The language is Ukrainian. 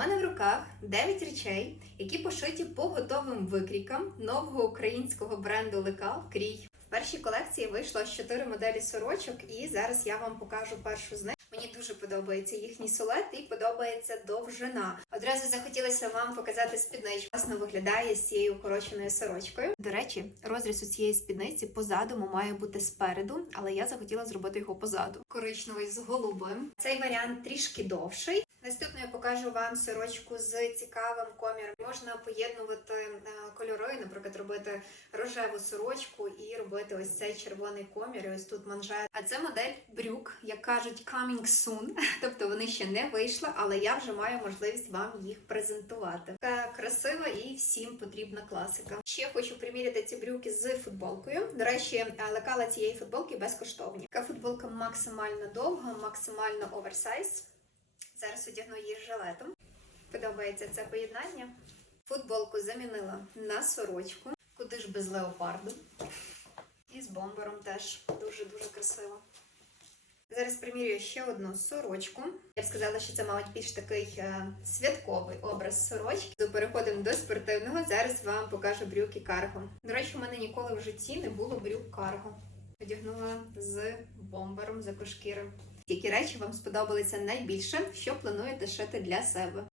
мене в руках 9 речей, які пошиті по готовим викрійкам нового українського бренду Лекал Крій. В першій колекції вийшло 4 моделі сорочок, і зараз я вам покажу першу з них. Мені дуже подобається їхній силует і подобається довжина. Одразу захотілося вам показати спідничку. Класно виглядає з цією укороченою сорочкою. До речі, розріз у цієї спідниці позаду має бути спереду, але я захотіла зробити його позаду. Коричневий з голубим. Цей варіант трішки довший. Наступно я покажу вам сорочку з цікавим коміром. Можна поєднувати е, кольори, наприклад, робити рожеву сорочку і робити ось цей червоний комір. І ось тут манжет. А це модель брюк, як кажуть, coming soon. Тобто вони ще не вийшли, але я вже маю можливість вам їх презентувати. Така красива і всім потрібна класика. Ще хочу приміряти ці брюки з футболкою. До речі, е, лекала цієї футболки безкоштовні. Така футболка максимально довга, максимально оверсайз. Зараз одягну її жилетом. Подобається це поєднання. Футболку замінила на сорочку. Куди ж без леопарду. І з бомбером теж дуже-дуже красиво. Зараз примірюю ще одну сорочку. Я б сказала, що це, мабуть, більш такий е, святковий образ сорочки. Переходимо до спортивного. Зараз вам покажу брюки карго. До речі, у мене ніколи в житті не було брюк карго. Одягнула з бомбером з екошкіри. Які речі вам сподобалися найбільше, що плануєте шити для себе?